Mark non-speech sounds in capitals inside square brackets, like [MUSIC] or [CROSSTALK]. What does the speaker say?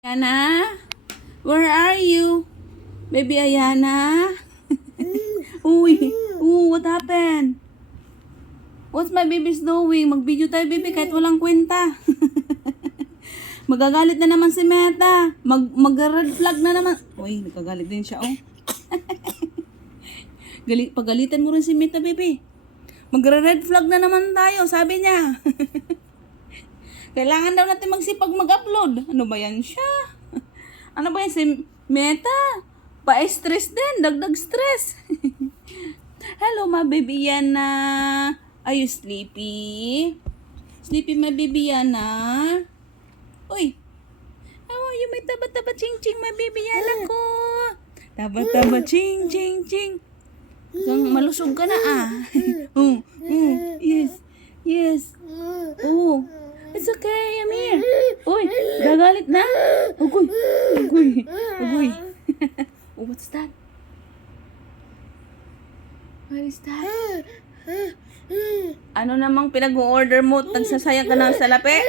Ayana? Where are you? Baby Ayana? [LAUGHS] Uy, ooh, what happened? What's my baby's doing? Mag-video tayo, baby, kahit walang kwenta. [LAUGHS] Magagalit na naman si Meta. Mag mag-red flag na naman. Uy, nagkagalit din siya, oh. [LAUGHS] Gali pagalitan mo rin si Meta, baby. Magre-red flag na naman tayo, sabi niya. Kailangan daw natin magsipag mag-upload. Ano ba yan siya? [LAUGHS] Ano ba yan si Meta? Pa-stress din, dagdag stress. [LAUGHS] Hello, my baby Yana. Are you sleepy? Sleepy, my baby Yana? Uy. Oh, you may taba-taba ching-ching, my baby Yana ko. Taba-taba ching-ching-ching. Malusog ka na ah. [LAUGHS] oh, oh, yes. Yes. Oh, it's okay, I'm here. Uy, gagalit na. Ugoy, ugoy, ugoy. [LAUGHS] oh, what's that? What is that? Ano namang pinag-order mo? Tagsasayang ka na sa lape?